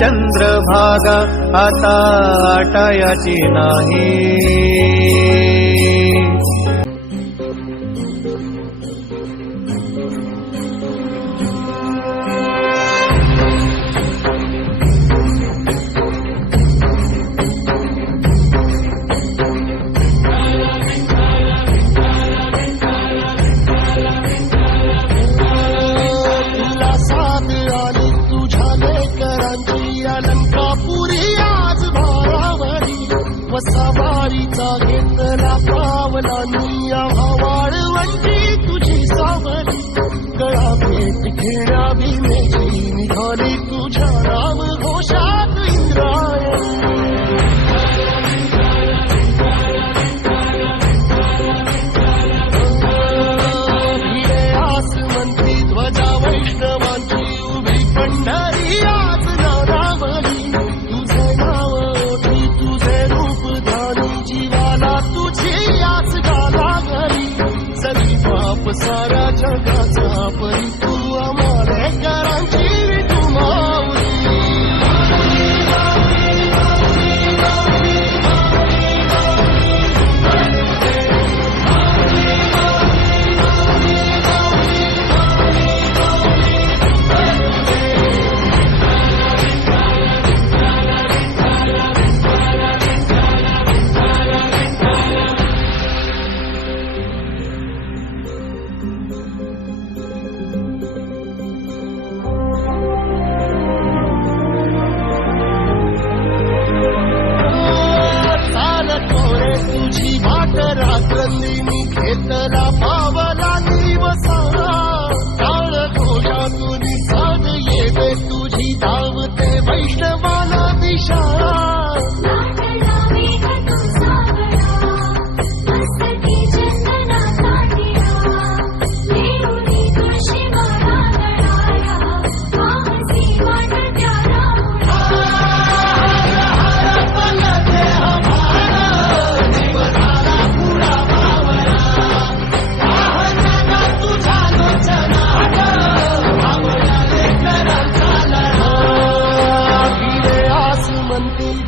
चंद्रभागा आता आटायाची नाही. सवारीचा घेतला पावला निया वाळवंटी तुझी सावली. गळा भेट घेण्या भीमेची निघाली तुझ्या राम घोषात इंद्रायणी. भिडे आसमंती ध्वजा वैष्णवांची उभी पंढरी आज नारावली. तुझे नाव ओठी तुझे रूप जीवाला तुझी आस गाला घरी. सरी बाप साऱ्या जगाचा परी तू आमालेकरांची तू माऊली. तुझी वाट रात्रंदिनी घेतला पावला दिवसाला. काळ घोषातून साध येते तुझी धावते वैष्णवाला दिशा.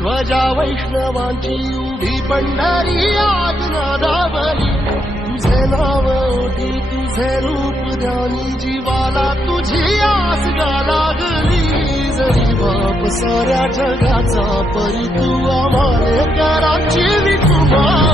ध्वजा वैष्णवांची उभी पंढरी आज नादावली. तुझे नाव ओठी तुझे रूप ध्यानी जीवाला तुझी आस लागली. जरी बाप साऱ्या जगाचा परी तू आम्हालेकरांची विठुबा.